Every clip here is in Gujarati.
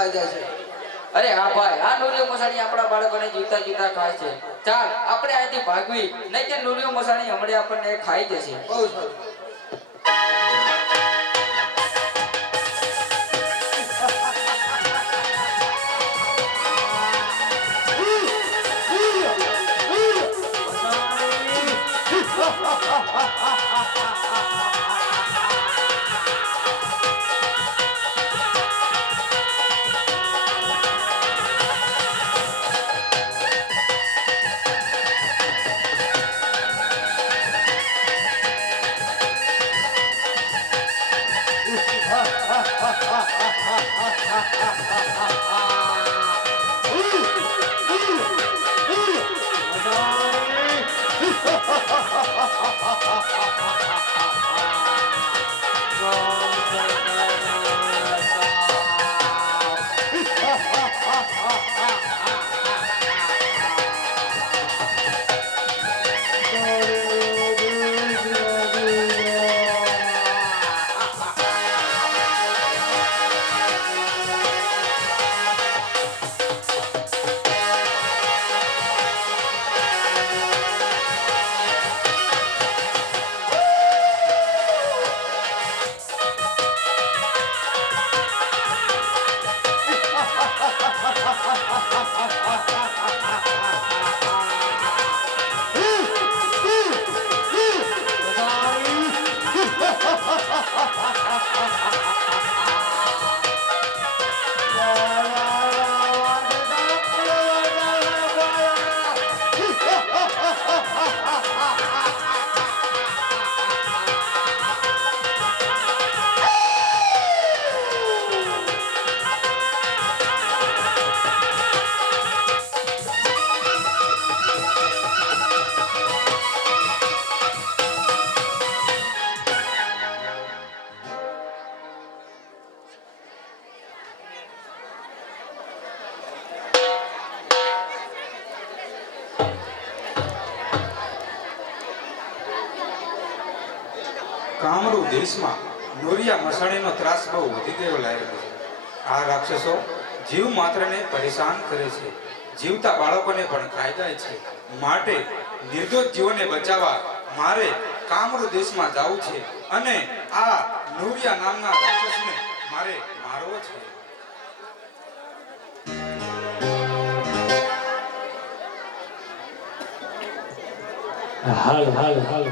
ખાઈ છે. અરે હા ભાઈ, આ નુરિયો મસાણી આપણા બાળકોને જીવતા જીવતા ખાય છે. ચાલ, આપણે અહીંથી ભાગવી, નહીં કે નુરિયો મસાણી હમણાં આપણને ખાઈ જશે. બહુ સારું. કામરૂ નોરિયા મસાણીનો ત્રાસ બહુ વધી ગયો લાગ્યો છે આ રાક્ષસો જીવ માત્રને પરેશાન કરે છે. જીવતા બાળકોને પણ ખાઈ જાય છે. માટે નિર્દોષ જીવોને બચાવવા મારે કામરૂ દેશમાં જવું છે અને આ નોરિયા નામના રાક્ષસને મારે મારવો છે. હાલ હાલ હાલ.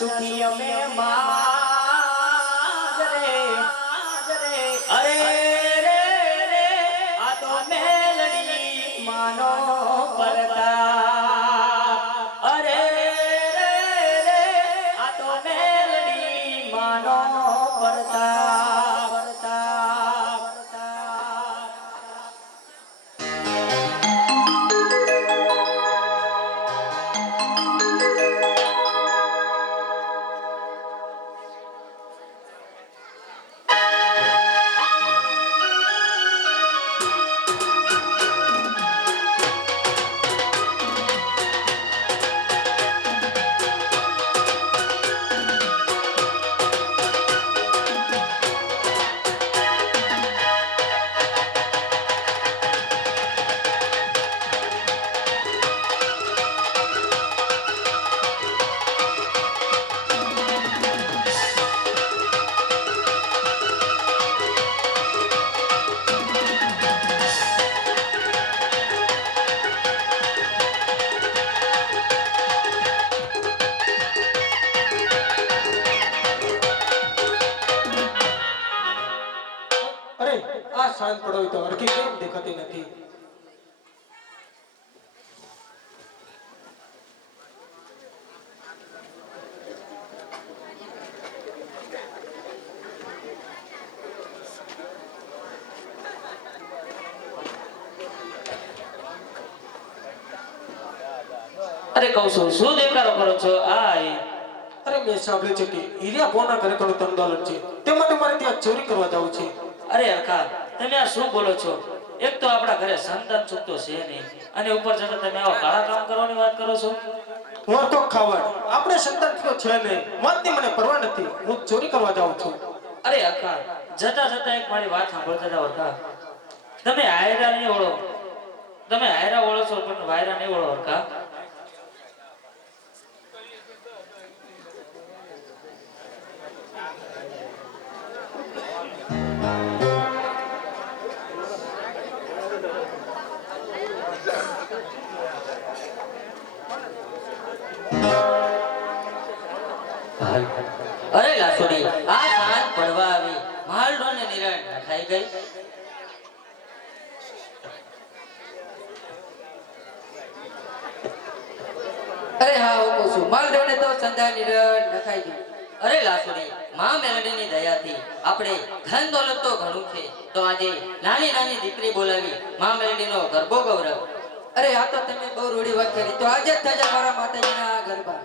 હાજા તાજા અરે, આ સાંજ પડો તો અરખી કેમ દેખાતી નથી? અરે, કહું છું, શું દેખાડો કરો છો? આય. અરે, મેં સાંભળ્યું છે કે હીરા ઘરે કાર્યક્રમ તંદોલન છે. તે માટે મારે ત્યાં ચોરી કરવા જવું છે. અરે અખા તમે આ શું બોલો છો? એક તો આપણા ઘરે સંતાન સુખ તો છે નહીં. અને ઉપર જતા તમે આવા કાળા કામ કરવાની વાત કરો છો? હું તો ખાવડ આપણે સંતાન તો છે નહીં. વાતની મને પરવા નથી. હું ચોરી કરવા જાઉં છું. અરે અખા જતા જતા એક મારી વાત સાંભળતા જાવ અરખા તમે આયરા નહીં ઓળો. તમે આયરા ઓળો છો પણ વાયરા નહીં ઓળો અરખા અરે લાસુડી આ સાંજ પડવા આવી. માલડો ને નિરાણ ખાઈ ગઈ. અરે હા, હું કહું છું માલડો ને તો સંધા નિરાણ નખાઈ ગયું. અરે લાસુડી માં મેલડીની દયાથી આપણે ધન દોલત તો ઘણું છે, તો આજે નાની નાની દીકરી બોલાવી માં મેલડીનો ગરબો ગૌરવ. અરે, આ તો તમે બહુ રૂઢી વાત કરી, તો આજે જ થજા મારા માતાજીના ગરબા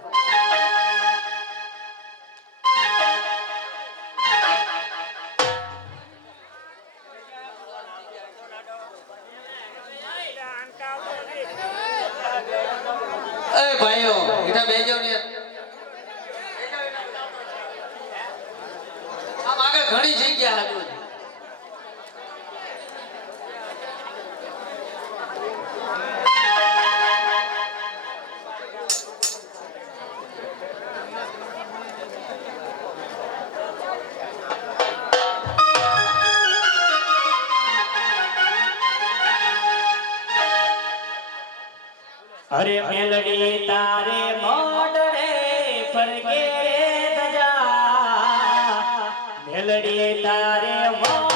મેલડી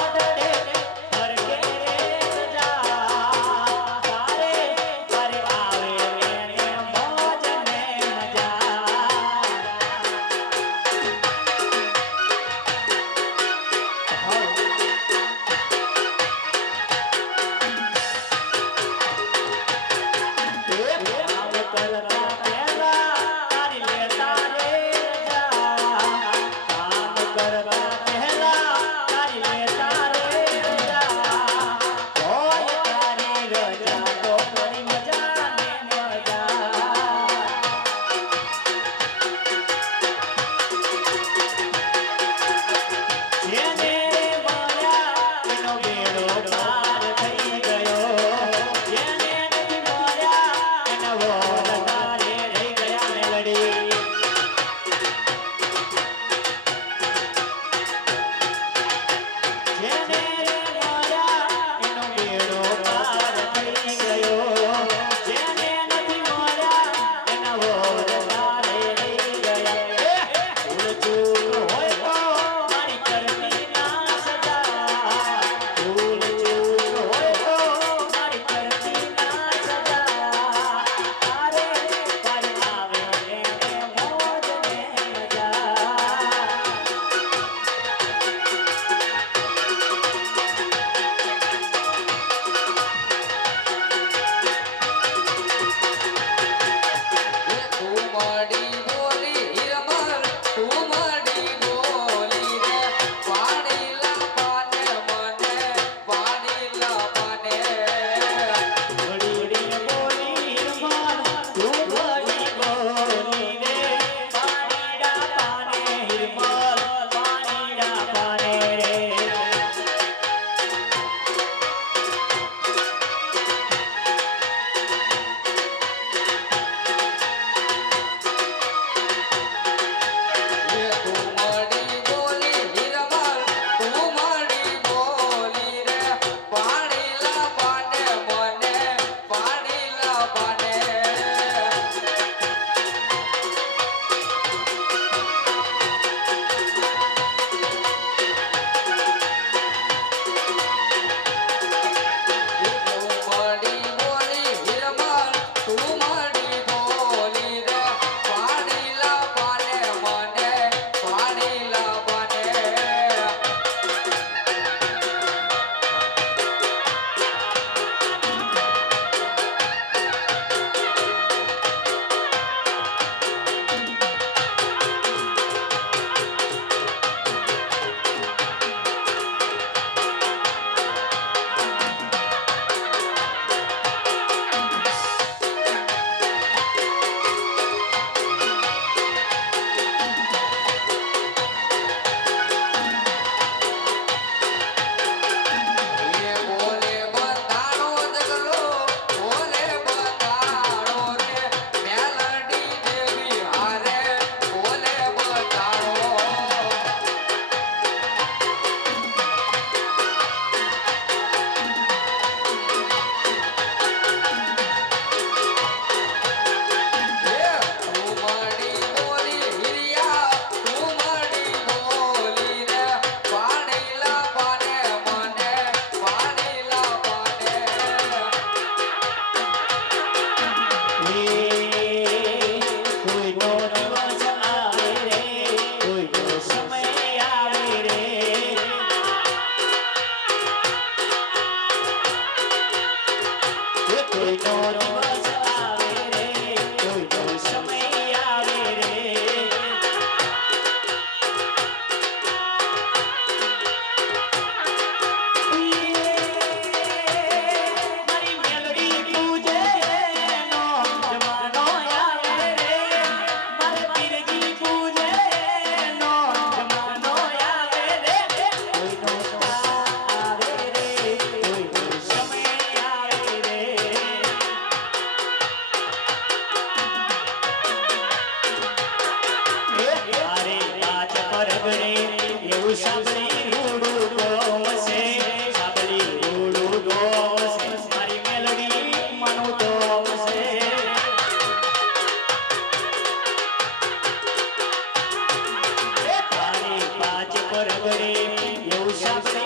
Shabbat.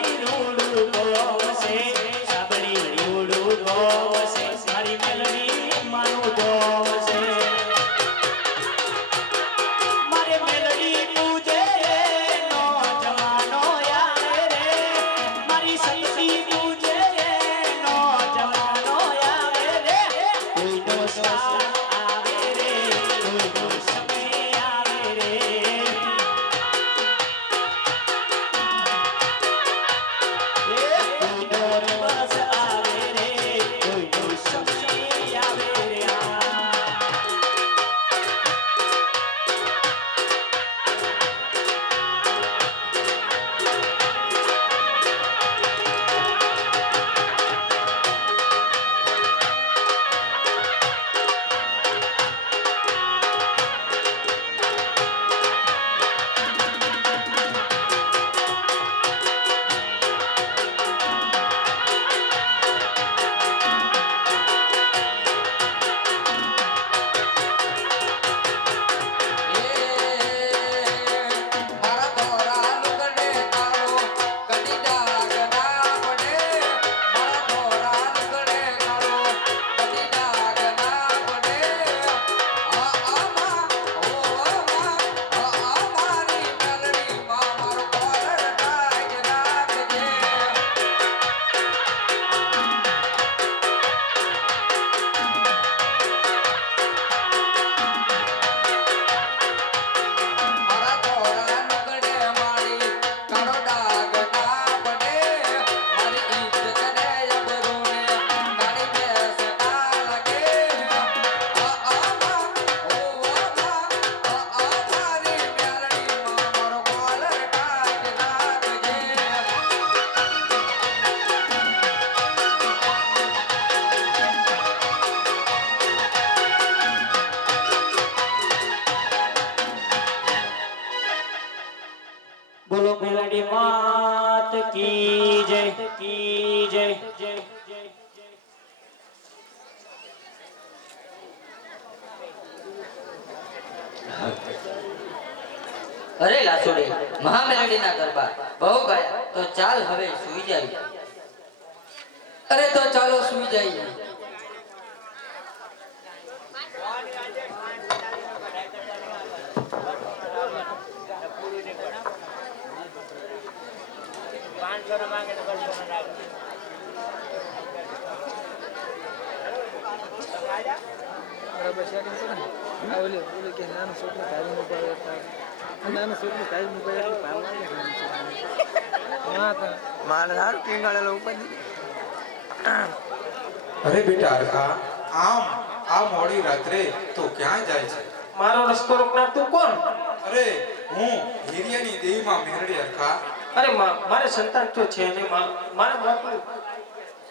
બહુ ગાયા તો ચાલ હવે સુઈ જાય. અરે, તો ચાલો સુઈ જઈએ. બરાબર સેટિંગ કરે ને. આ ઓલી ઓલી કે નાનું છોકરું ધારી મોબાઈલ પીંગાળેલો ઉપર અરે બેટા આ આમ આ મોડી રાત્રે તો ક્યાં જાય છે? મારો રસ્તો રોકનાર તું કોણ? અરે હું હિરિયાની દેવીમાં મેરડી હરખા અરે માં મારે સંતાન તો છે ને મારે મોકલું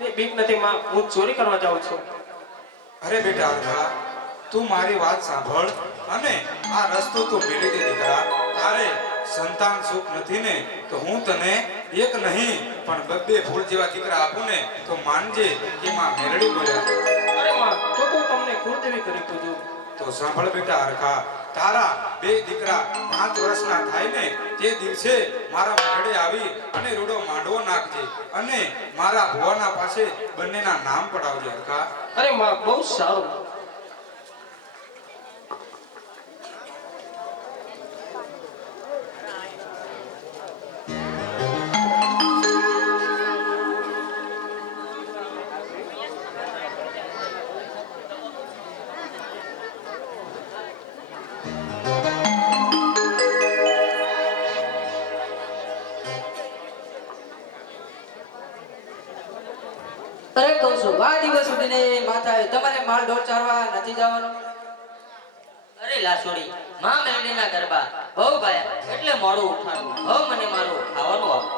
એ બીક નથી માં. હું ચોરી કરવા જાઉં છું. અરે બેટા હરખા તું મારી વાત સાંભળ અને આ રસ્તો તું મેળી દે દીકરા. તારે સંતાન સુખ નથી ને તો હું તને એક નહીં પણ બબ્બે ફૂલ જેવા દીકરા આપું ને તો માનજે કે માં મેરડી બોલ્યા. અરે માં તો તો તમને કુળદેવી કરી પૂજું તો સાંભળ બેટા હરખા તારા બે દીકરા પાંચ વર્ષના થાય ને તે દિવસે મારા મઢડે આવી અને રૂડો માંડવો નાખજે અને મારા ભુવાના પાસે બંનેના નામ પડાવજે હરખા. અરે માં બહુ સારું. આવે. તમારે માલ ઢોર ચારવા નથી જવાનું? અરે લાસુડી મહામેલડીના ગરબા. બહુ ભાઈ એટલે મોડું ઉઠાડવું. હવે મને મારું ખાવાનું આપો.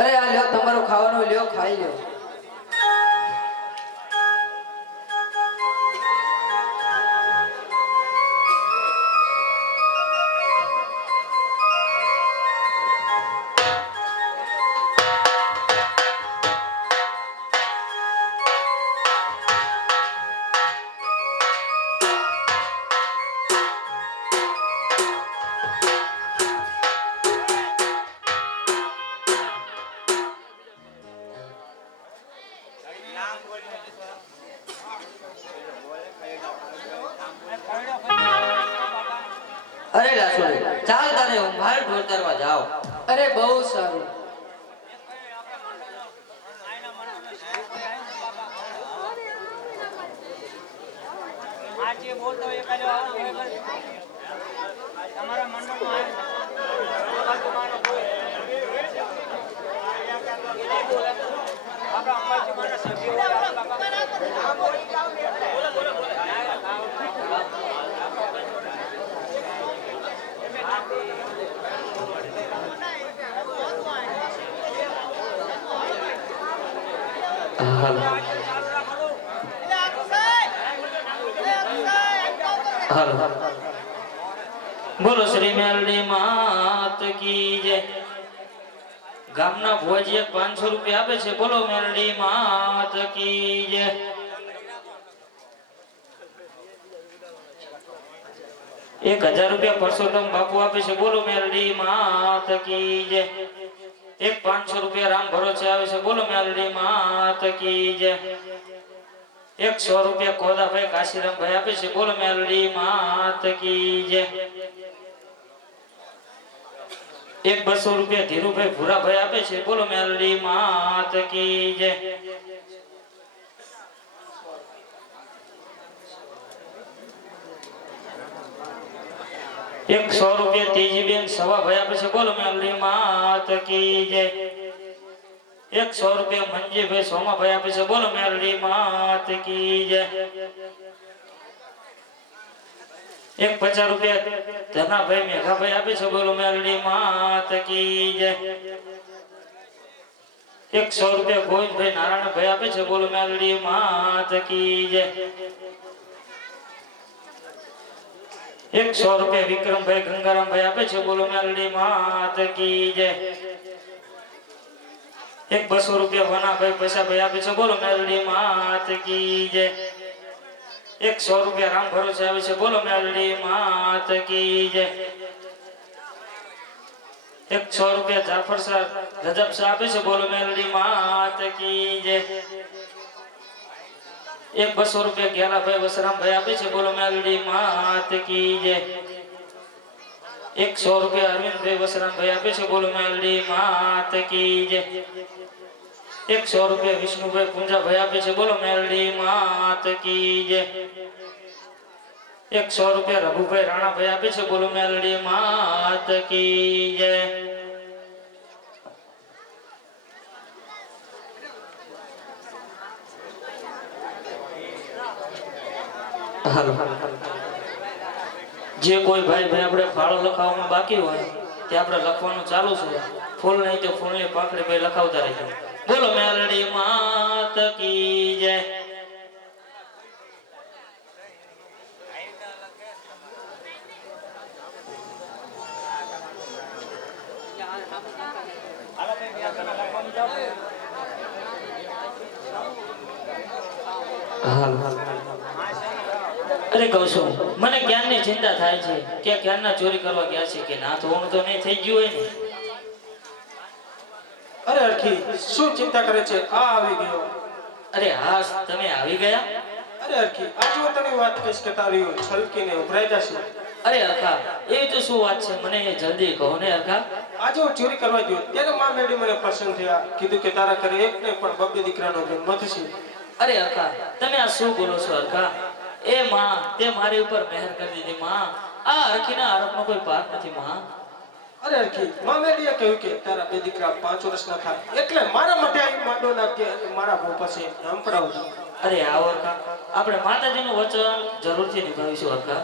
અરે આ લ્યો તમારું ખાવાનું લ્યો ખાઈ લ્યો. બહુ સારું. બોલો શ્રી મેલડી માત કી જય. ગામના ભુવાજીએ પાંચસો રૂપિયા આપે છે. બોલો મેલડી માત કી જય. એક હજાર રૂપિયા પરસોત્તમ બાપુ આપે છે. બોલો મેલડી માત કી જય. એક પાંચસો રૂપિયા રામ ભરોસે આવે છે. બોલો મેલડી માત કી એક સો રૂપિયા કોદાભાઈ કાશીરામભાઈ આપે છે. બોલો મેલડી માત કી જય. એક બસો રૂપિયા ધીરુભાઈ ભૂરાભાઈ આપે છે. બોલો મેલડી માત કી જય. એક સો રૂપિયા તેજીબેન સવા ભયા પછી બોલો મેલડી માત કી જય. એક સો રૂપિયા મંજીભાઈ સોમા ભયા પછી બોલો મેલડી માત કી જય. એક પચાસ રૂપિયા ધનાભાઈ મેઘાભાઈ આપે છે, બોલો મેલડી માત કી જય. એક સો રૂપિયા ગોવિંદભાઈ નારાયણભાઈ આપે છે, બોલો મેલડી માત કી જય. એક સો રૂપિયા વિક્રમભાઈ ગંગારામભાઈ આપે છે બોલો મેલડી માત કી જય એક બસો રૂપિયા વનાભાઈ પૈસાભાઈ આપે છે બોલો મેલડી માત કી જય એક સો રૂપિયા રામ ભરોસે આવે છે બોલો મેલડી માત કી જય એક સો રૂપિયા જાફર સર રજબ શાહ આપે છે બોલો મેલડી માત કી જય એક બસો રૂપિયા ગેલાભાઈ વસરામભાઈ આપે છે બોલો મેલડી માત કી જય એક સો રૂપિયા અરવિંદભાઈ વસરામભાઈ આપે છે બોલો મેલડી માત કી જય એક સો રૂપિયા વિષ્ણુભાઈ પુંજાભાઈ આપે છે બોલો મેલડી માત કી જય એક સો રૂપિયા રઘુભાઈ રાણાભાઈ આપે છે બોલો મેલડી માત કી જય જે કોઈ ભાઈ ભાઈ આપણે ફાળો લખાવવામાં બાકી હોય, તે આપણે લખવાનું ચાલુ છે. ફૂલ નહીં તો ફૂલની પાંખડી ભાઈ લખાવતા રહેજો. બોલો મેલડી માત કી જય. હાલ હાલ. અરે કહું છું મને જ્ઞાનની ચિંતા થાય છે? કે ક્યારના ચોરી કરવા ગયા છે કે ના? થવાનું તો નહીં થઈ ગયું હોય ને. અરે અરખી શું ચિંતા કરે છે? આ આવી ગયો. અરે હા તમે આવી ગયા? અરે અરખી આજે હું તને વાત કહીશ કે તારી છલકીને ઉભરાઈ જશે. અરે અરખા એ તો શું વાત છે? મને જલ્દી કહો ને અરખા. આજે હું ચોરી કરવા ગયો ત્યારે માં મેડી મને પ્રસન્ન થયા કીધું કે તારા ઘરે એક ને પણ બબ્બે દીકરાનો જન્મ થશે. અરે અરખા તમે આ શું બોલો છો અરખા? એ માં તે મારી ઉપર મહેર કરી દીધી માં. આ અરખીના આરોપનો કોઈ પાર નથી માં. અરે અરખી માં મેડીએ કહ્યું કે તારા બે દીકરા પાંચ વર્ષના થાય એટલે મારા માટે આવી માંડો ના કે મારા બહુ પાસે નામ પડાવજો અરે આવો અરખા આપણે માતાજીનું વચન જરૂરથી નિભાવીશું અરખા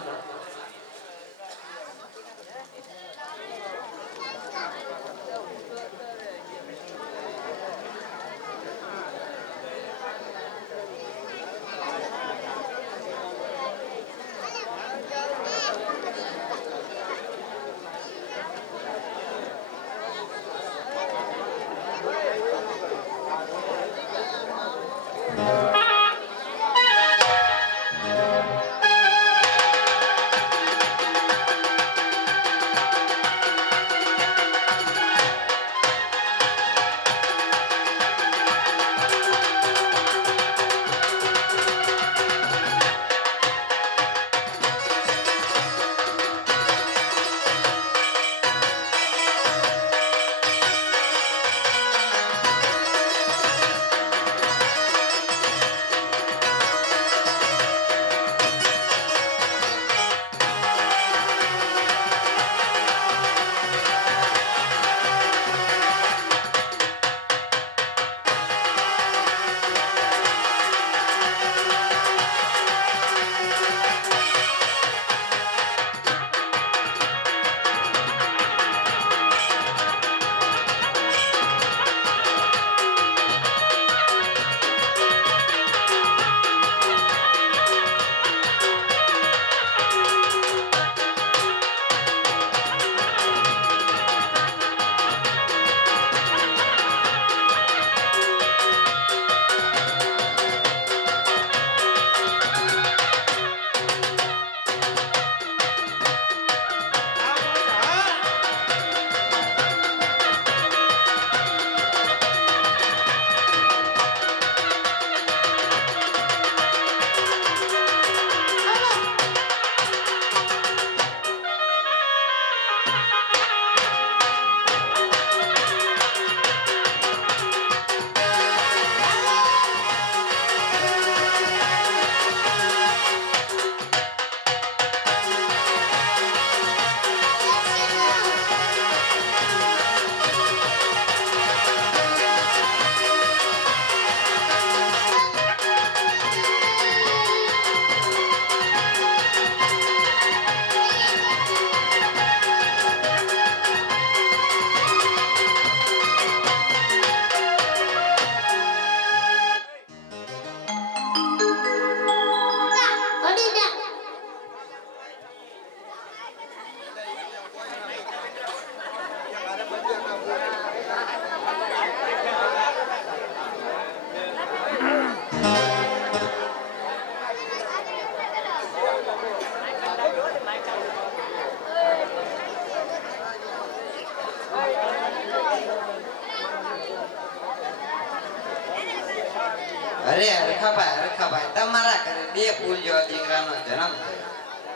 ફૂલ જેવા દીકરાનો જન્મ થયો.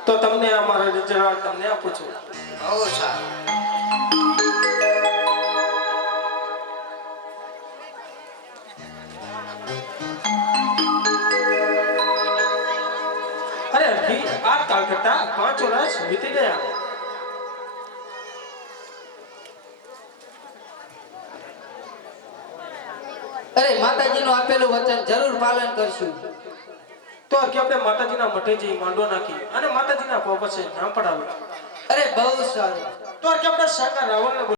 તો તમને આ મારા રજવાડ તમને આપું છું. બહુ સારું. અરે આ કાળ કરતા પાંચ વર્ષ વીતી ગયા. અરે માતાજીનું આપેલું વચન જરૂર પાલન કરશું. તો કે આપણે માતાજીના મઠે જઈ માંડો નાખી અને માતાજીના પગ પાસે નામ પડાવે. અરે બહુ સારું. તો કે આપણે સાકા રાવણને